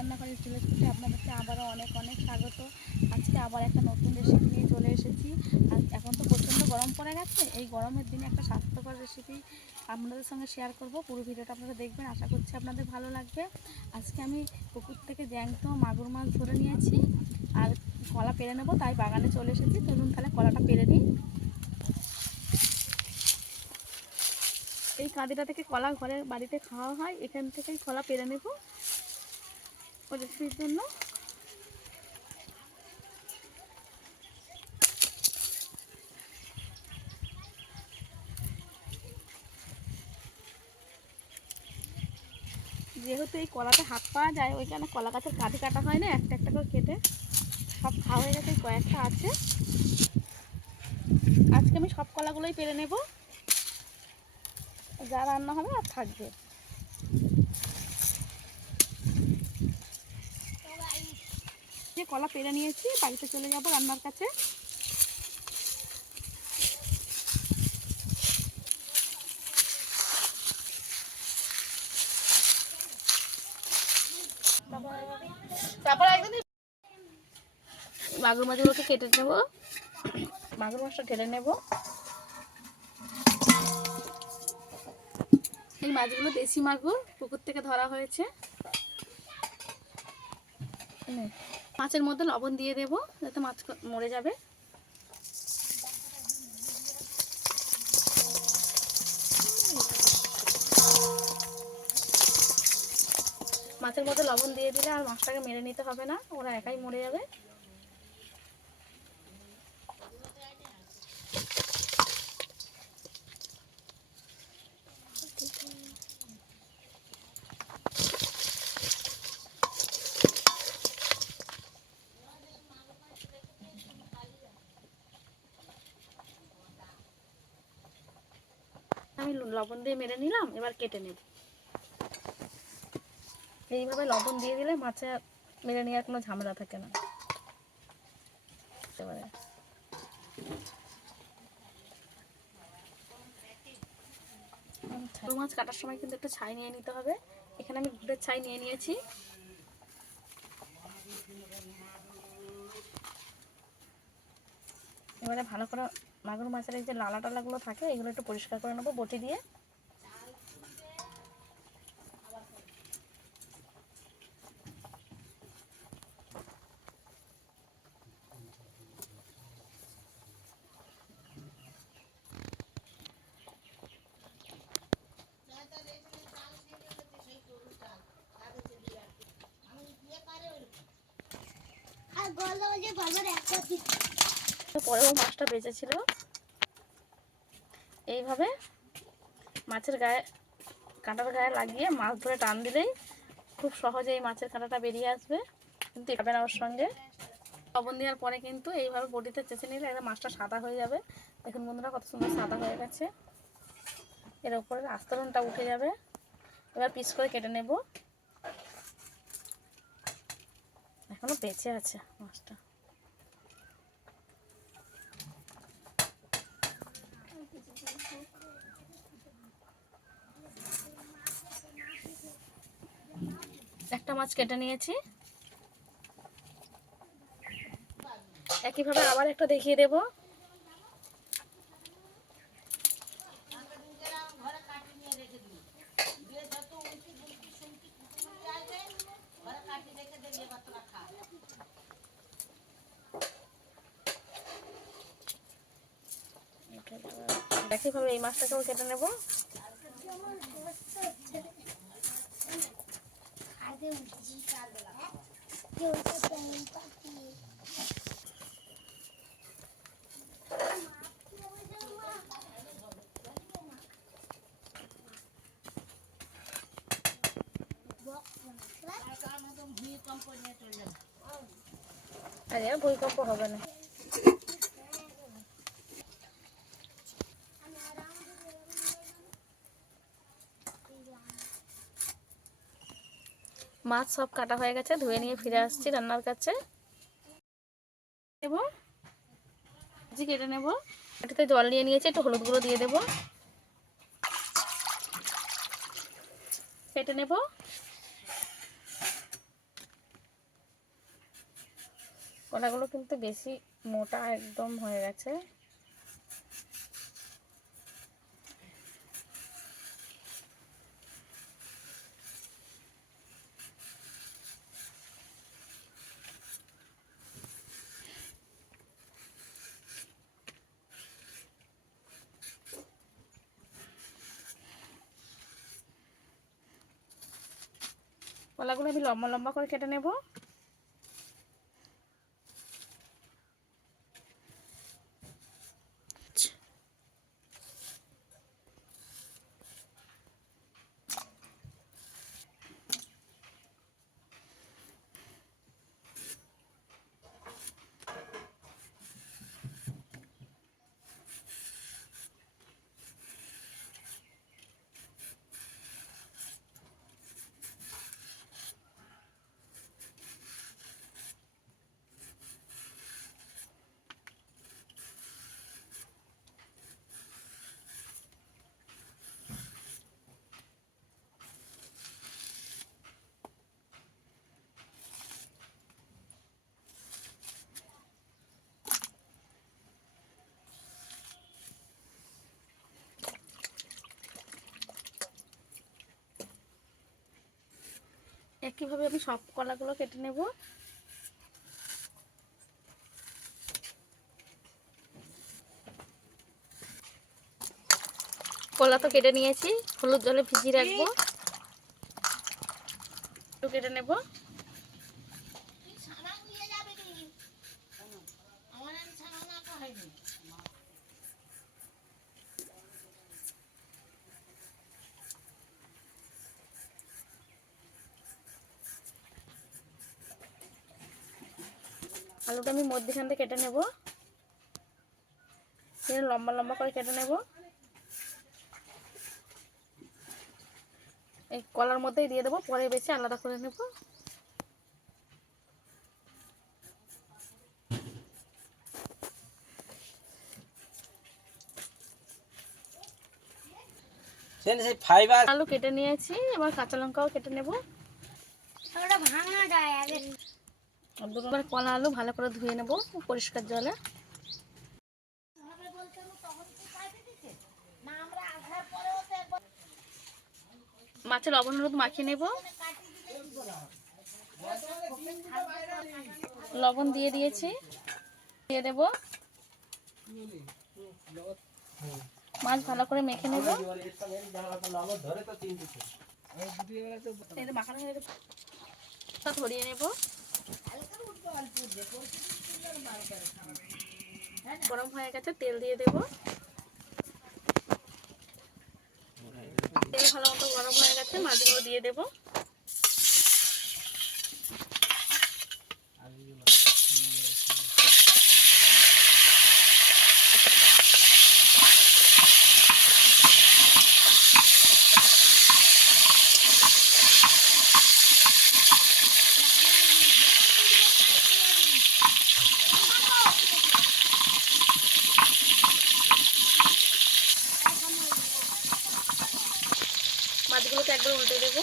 রান্নাঘরের চলে এসেছি। আপনাদেরকে আবারও অনেক অনেক স্বাগত। আজকে আবার একটা নতুন রেসিপি নিয়ে চলে এসেছি। আর এখন তো প্রচণ্ড গরম পড়ে গেছে, এই গরমের দিনে একটা স্বাস্থ্যকর রেসিপি আপনাদের সঙ্গে শেয়ার করব। পুরো ভিডিওটা আপনারা দেখবেন, আশা করছি আপনাদের ভালো লাগবে। আজকে আমি পুকুর থেকে জ্যান্ত মাগুর মাছ ধরে নিয়েছি আর কলা পেরে নেবো, তাই বাগানে চলে এসেছি। চলুন তাহলে কলাটা পেরে নিই। এই কাঁদিটা থেকে কলা ঘরের বাড়িতে খাওয়া হয়, এখান থেকেই কলা পেরে নেব ওই রেসিপির জন্য। যেহেতু এই কলাতে হাত পাওয়া যায়, ওইখানে কলা গাছের কাঁদি কাটা হয় না, একটা একটা করে কেটে সব খাওয়া হয়ে গেছে, কয়েকটা আছে। আজকে আমি সব কলাগুলোই পেরে নেব, যা রান্না হবে আর থাকবে। যে কলা পেরে নিয়েছি, বাড়িতে চলে যাব রান্নার কাছে। মাগুর মাছগুলোকে কেটে নেব, মাগুর মাছটা ঢেলে নেব। এই মাছগুলো দেশি মাগুর, পুকুর থেকে ধরা হয়েছে। মাছের মধ্যে লবণ দিয়ে দেব যাতে মাছ মরে যাবে। মাছের মধ্যে লবণ দিয়ে দিলে আর মাছটাকে মেরে নিতে হবে না, ওরা একাই মরে যাবে। আমি লবণ দিয়ে মেরে নিলাম, এবার কেটে নেব। এইভাবে লবণ দিয়ে দিলে মাছে মেরে নেওয়ার কোনো ঝামেলা থাকে না। মাছ কাটার সময় কিন্তু একটু ছাই নিয়ে নিতে হবে। এখানে আমি গুড়ের ছাই নিয়ে নিয়েছি। এবারে ভালো করে মাগুর মাছের এই যে লালা টালাগুলো থাকে, এগুলো একটু পরিষ্কার করে নেবো বটি দিয়ে। পরেও মাছটা বেঁচেছিল। এইভাবে মাছের গায়ে, কাঁটার গায়ে লাগিয়ে মাছ ধরে টান দিলেই খুব সহজে এই মাছের কাঁটাটা বেরিয়ে আসবে, কিন্তু যাবে না ওর সঙ্গে। লবণ দেওয়ার পরে কিন্তু এইভাবে বটিতে চেঁচে নিলে একদম মাছটা সাদা হয়ে যাবে। দেখুন বন্ধুরা, কত সুন্দর সাদা হয়ে গেছে। এর উপরে আস্তরণটা উঠে যাবে। এবার পিস করে কেটে নেব। এখনো বেঁচে আছে মাছটা। একটা মাছ কেটে নিয়েছি। একইভাবে আবার একটা দেখিয়ে দেব। একইভাবে এই মাছটাকেও কেটে নেব। আরে ভূমিকম্প হবে না। মাছ সব কাটা হয়ে গেছে, ধুয়ে নিয়ে ফিরে আসছি রান্নার কাছে। এবং কেটে নেব। এটাতে জল নিয়ে নিয়েছি, একটু হলুদ গুঁড়ো দিয়ে দেব। কেটে নেব। কলাগুলো কিন্তু বেশি মোটা একদম হয়ে গেছে। কলাগুলো আমি লম্বা লম্বা করে কেটে নেব। একইভাবে আমি সব কলাগুলো কেটে নেব। কলা তো কেটে নিয়েছি, হলুদ জলে ভিজিয়ে রাখবো। একটু কেটে নেব। আলুটা আমি মধ্যখান থেকে কেটে নেব, লম্বা লম্বা করে কেটে নেব। এই কলার মধ্যেই দিয়ে দেবো, পরে বেছে আলাদা করে নেব। আলু কেটে নিয়েছি, এবার কাঁচা লঙ্কাও কেটে নেব। এবার কলা আলু ভালো করে ধুয়ে নেব পরিষ্কার জলে। মাছে লবণ হলুদ মাখিয়ে নেব। লবণ দিয়ে দিয়েছি, দিয়ে দেব। মাছ ভালো করে মেখে নেব। ধরিয়ে নেব। গরম হয়ে গেছে, তেল দিয়ে দেব। তেল ভালো মতো গরম হয়ে গেছে, মাছগুলো দিয়ে দেব। মাছগুলোকে একবার উল্টে দেবো।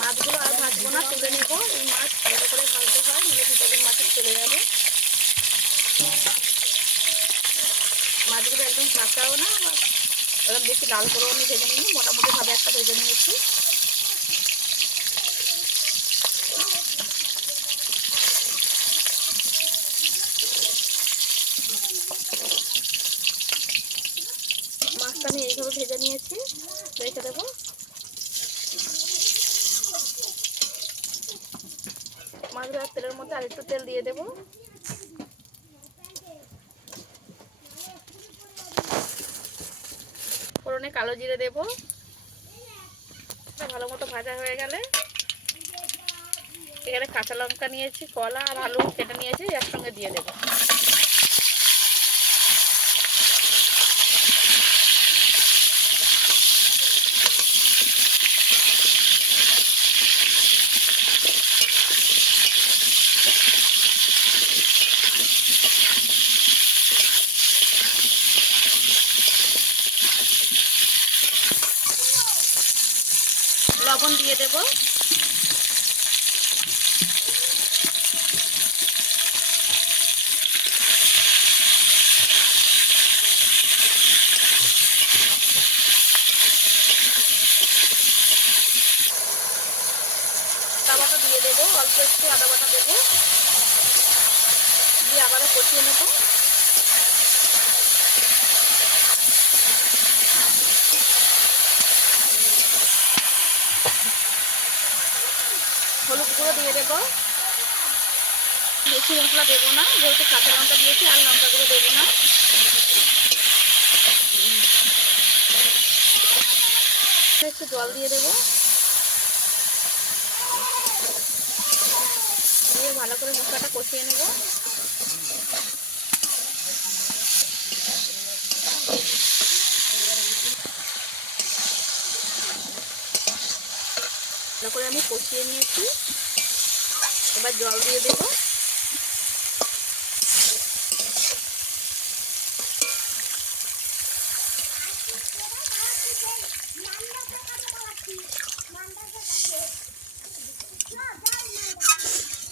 মাছগুলো আর ভাজবো না, তুলে নেবো। এই মাছ ভালো করে ভাজতে হয়, নইলে ভিটামিন মাছের চলে যাবে। মাছগুলো একদম কাঁচাও না, একদম বেশি লাল করেও আমি ভেজে নিই, মোটামুটি ভাবে একটা ভেজে নিয়েছি। নিয়েছি, রেখে দেবো। মাছ ভাজার তেলের মধ্যে আরেকটু তেল দিয়ে দেবো। ফোড়নে কালো জিরে দেবো। ভালো মতো ভাজা হয়ে গেলে এখানে কাঁচা লঙ্কা নিয়েছি, কলা আর আলু কেটে নিয়েছি, একসঙ্গে দিয়ে দেবো। লবণ দিয়ে দেবো। আদা বাটা দিয়ে দেবো, অল্প একটু আদা বাটা দেবো, দিয়ে আবারও কষিয়ে নেবো। হলুদ গুঁড়ো দিয়ে দেবো। বেশি মশলা দেবো না, যেহেতু কাঁচা লঙ্কা দিয়েছি, আর লঙ্কা গুঁড়ো দেবো না। একটু জল দিয়ে দেবো, দিয়ে ভালো করে মশলাটা কষিয়ে নেব। ভালো করে আমি কষিয়ে নিয়েছি, এবার জল দিয়ে দেবো।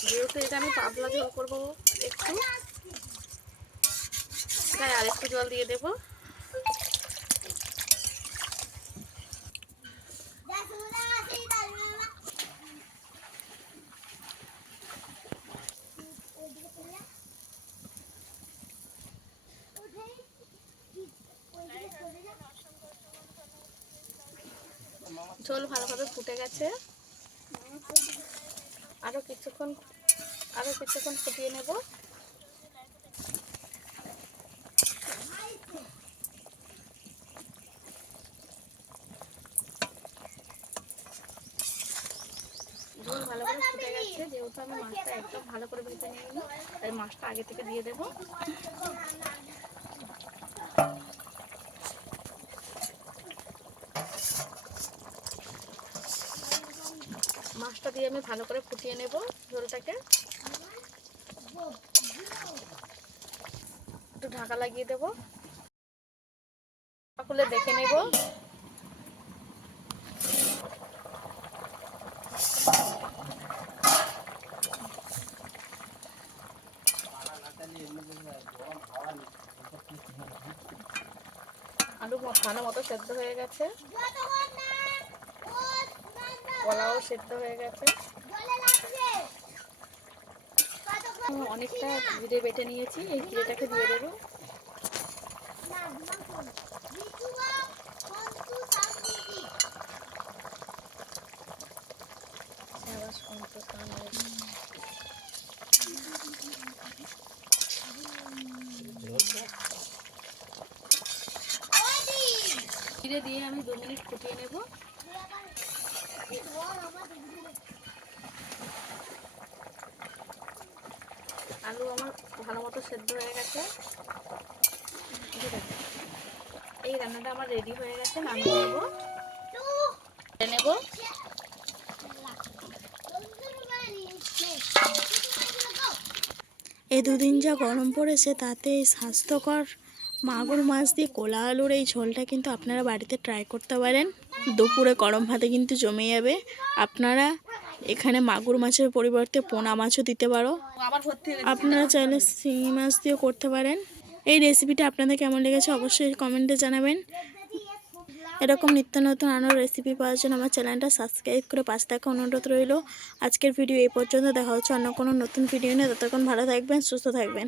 যেহেতু এটা আমি পাতলা ঝোল করবো, একটু তাই আর একটু জল দিয়ে দেবো। ঝোল ভালোভাবে ফুটে গেছে, আরো কিছুক্ষণ ফুটিয়ে নেব। ঝোল ভালো করে ফুটে গেছে, যেহেতু আমি মাছটা একদম ভালো করে ভেজে নিইনি, তাই মাছটা আগে থেকে দিয়ে দেবো। মাছটা দিয়ে আমি ভালো করে ফুটিয়ে নেব ঝোলটাকে। একটু ঢাকা লাগিয়ে দেবো, খুলে দেখে নেব। আলু ভালো মতো সেদ্ধ হয়ে গেছে, কলাও সেদ্ধ হয়ে গেছে। অনেকটা জিরে বেটে নিয়েছি, এই জিরেটাকে দিয়ে দেবো। জিরে দিয়ে আমি 2 মিনিট ফুটিয়ে নেব। আলু আমার ভালো মতো সেদ্ধ হয়ে গেছে, এই রান্নাটা আমার রেডি হয়ে গেছে, নামিয়ে নেব। এই দুদিন যা গরম পড়েছে, তাতে এই স্বাস্থ্যকর মাগুর মাছ দিয়ে কোলা আলুর এই ঝোলটা কিন্তু আপনারা বাড়িতে ট্রাই করতে পারেন। দুপুরে গরম ভাতে কিন্তু জমে যাবে। আপনারা এখানে মাগুর মাছের পরিবর্তে পোনা মাছও দিতে পারো, আপনারা চাইলে শিঙি মাছ দিয়েও করতে পারেন। এই রেসিপিটা আপনাদের কেমন লেগেছে অবশ্যই কমেন্টে জানাবেন। এরকম নিত্য নতুন আরও রেসিপি পাওয়ার জন্য আমার চ্যানেলটা সাবস্ক্রাইব করে পাশে থাকা অনুরোধ রইল। আজকের ভিডিও এই পর্যন্ত, দেখা হচ্ছে অন্য কোনো নতুন ভিডিও নিয়ে। ততক্ষণ ভালো থাকবেন, সুস্থ থাকবেন।